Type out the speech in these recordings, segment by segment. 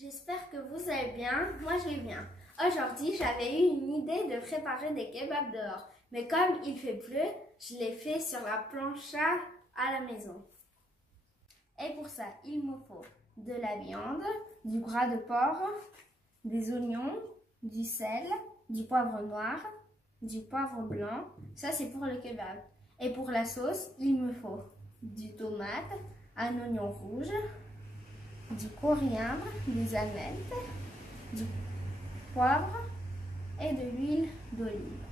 J'espère que vous allez bien. Moi, je vais bien. Aujourd'hui, j'avais eu une idée de préparer des kebabs dehors. Mais comme il fait plus, je l'ai fait sur la plancha à la maison. Et pour ça, il me faut de la viande, du gras de porc, des oignons, du sel, du poivre noir, du poivre blanc. Ça, c'est pour le kebab. Et pour la sauce, il me faut du tomate, un oignon rouge, du coriandre, des almendres, du poivre et de l'huile d'olive.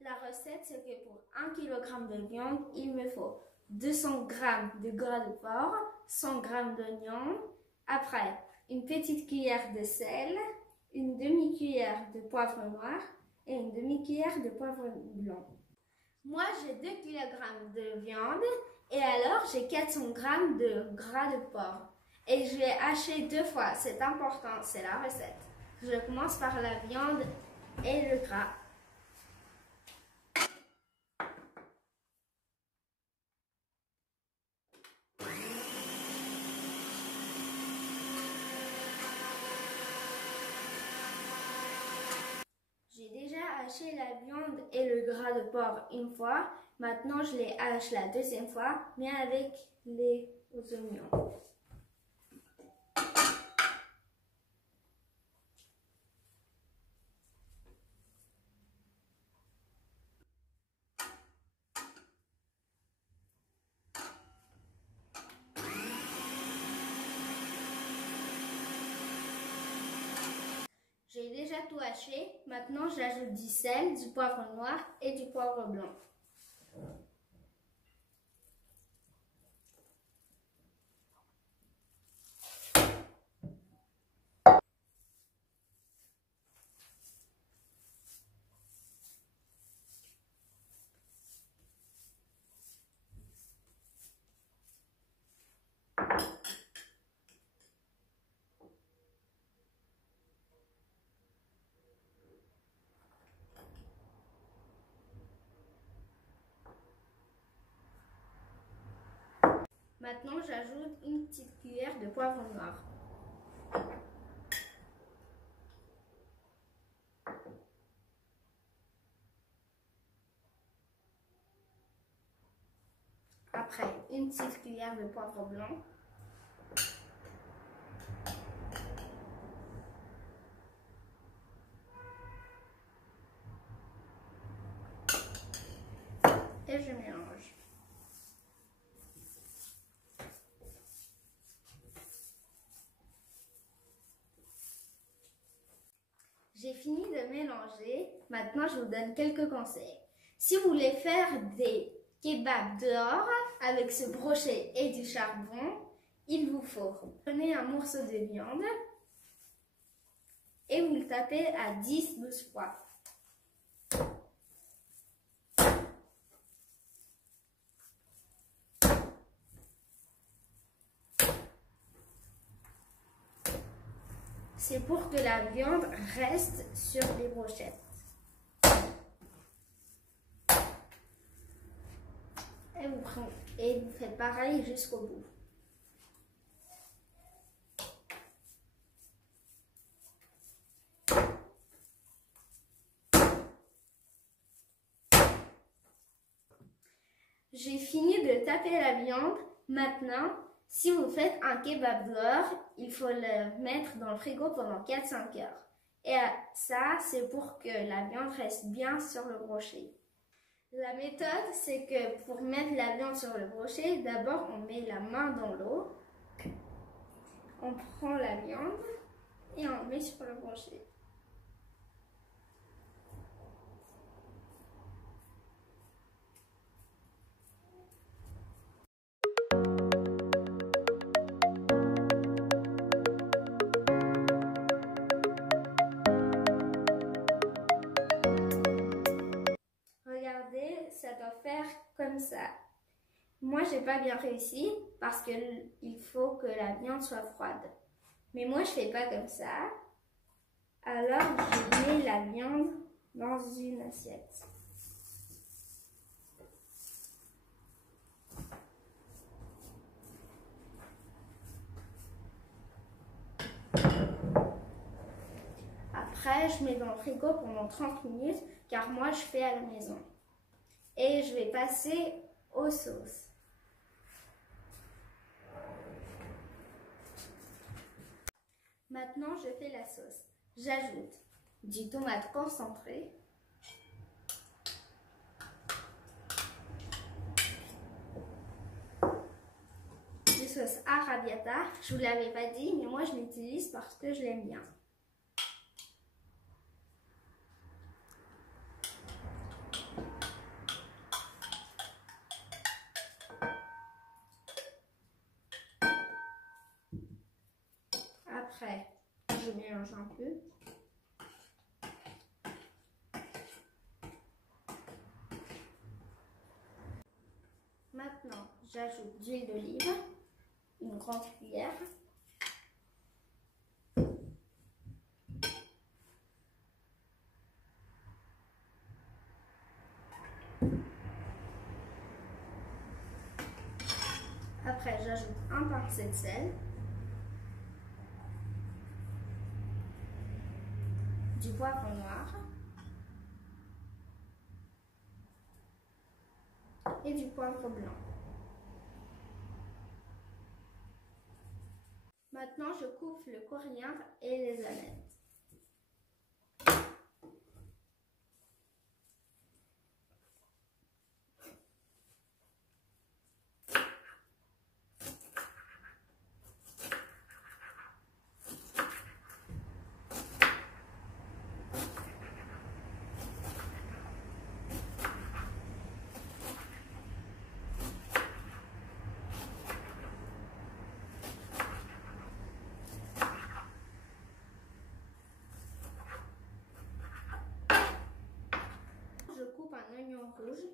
La recette, c'est que pour 1 kg de viande, il me faut 200 g de gras de porc, 100 g d'oignon, après une petite cuillère de sel, une demi-cuillère de poivre noir et une demi-cuillère de poivre blanc. Moi, j'ai 2 kg de viande et alors j'ai 400 g de gras de porc. Et je vais hacher 2 fois, c'est important, c'est la recette. Je commence par la viande et le gras. J'ai déjà haché la viande et le gras de porc une fois. Maintenant, je les hache la deuxième fois, mais avec les oignons. J'ai déjà tout haché. Maintenant, j'ajoute du sel, du poivre noir et du poivre blanc. Maintenant, j'ajoute une petite cuillère de poivre noir. Après, une petite cuillère de poivre blanc. Et je mélange. J'ai fini de mélanger. Maintenant, je vous donne quelques conseils. Si vous voulez faire des kebabs dehors avec ce brochet et du charbon, il vous faut prenez un morceau de viande et vous le tapez à 10-12 fois. C'est pour que la viande reste sur les brochettes. Et vous faites pareil jusqu'au bout. J'ai fini de taper la viande. Maintenant, si vous faites un kebab dehors, il faut le mettre dans le frigo pendant 4-5 heures. Et ça, c'est pour que la viande reste bien sur le brochet. La méthode, c'est que pour mettre la viande sur le brochet, d'abord on met la main dans l'eau, on prend la viande et on met sur le brochet. Regardez, ça doit faire comme ça. Moi, j'ai pas bien réussi parce qu'il faut que la viande soit froide. Mais moi, je fais pas comme ça. Alors, je mets la viande dans une assiette. Après, je mets dans le frigo pendant 30 minutes car moi je fais à la maison. Et je vais passer aux sauces. Maintenant, je fais la sauce. J'ajoute du tomate concentré, du sauce arrabbiata. Je vous l'avais pas dit, mais moi je l'utilise parce que je l'aime bien. Après, je mélange un peu. Maintenant, j'ajoute d'huile d'olive, une grande cuillère. Après, j'ajoute un pincé de sel, du poivre noir et du poivre blanc. Maintenant, je coupe le coriandre et les anettes. Je coupe un oignon rouge.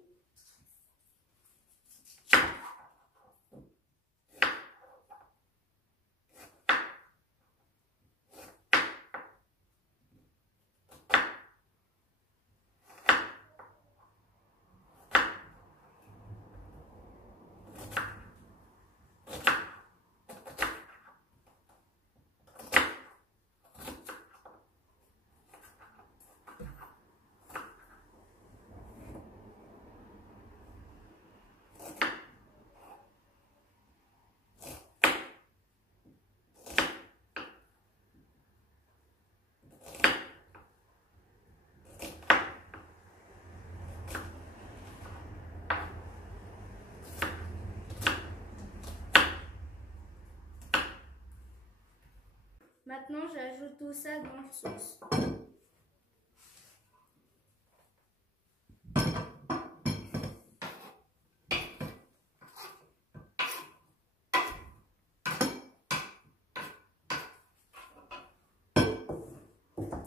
Maintenant, j'ajoute tout ça dans la sauce.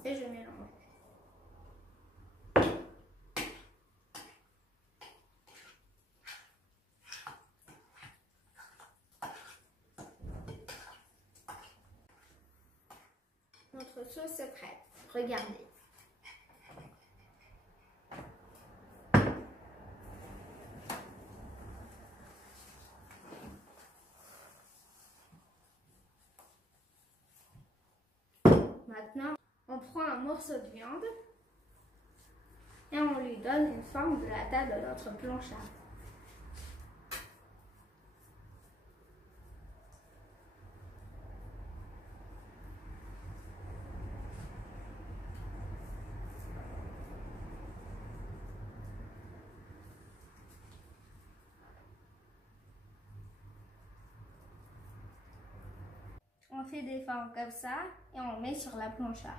Et je mélange. Notre sauce est prête. Regardez. Maintenant, on prend un morceau de viande et on lui donne une forme de la taille de notre plancha. On fait des formes comme ça et on met sur la plancha.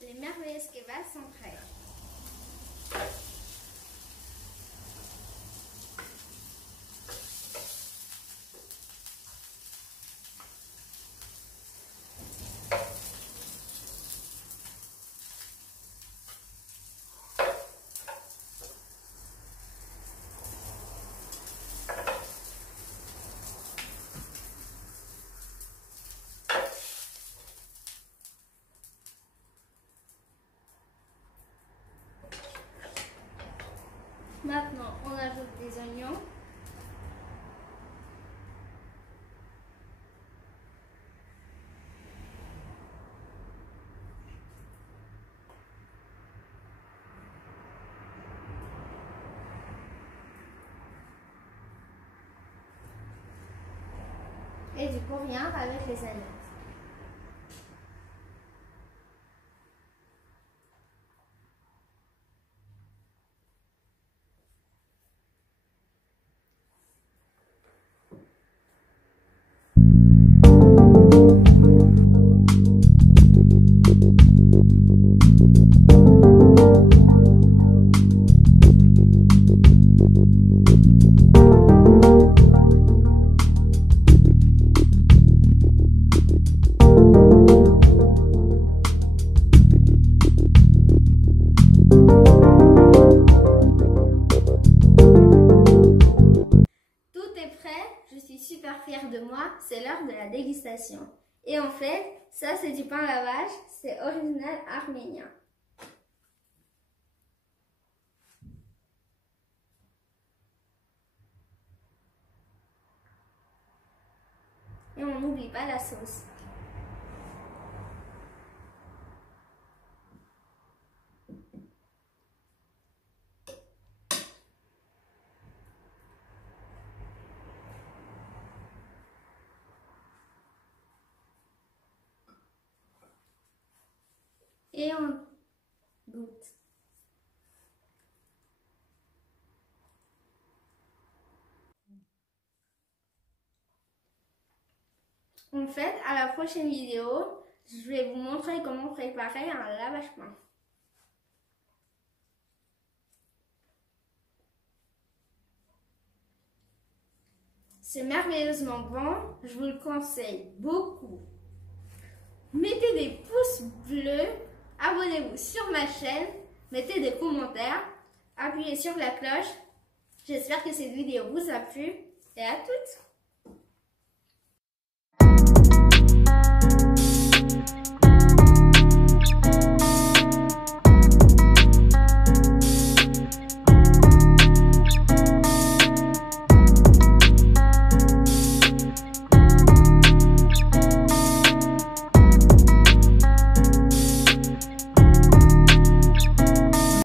Les merveilleuses kebabs sont prêts. et du coriandre avec les oignons. Je suis super fière de moi, c'est l'heure de la dégustation. Et en fait, ça c'est du pain lavage, c'est original arménien. Et on n'oublie pas la sauce. Et on goûte. En fait, à la prochaine vidéo, je vais vous montrer comment préparer un lavage-pain. C'est merveilleusement bon, je vous le conseille beaucoup. Mettez des pouces bleus, abonnez-vous sur ma chaîne, mettez des commentaires, appuyez sur la cloche. J'espère que cette vidéo vous a plu et à toutes.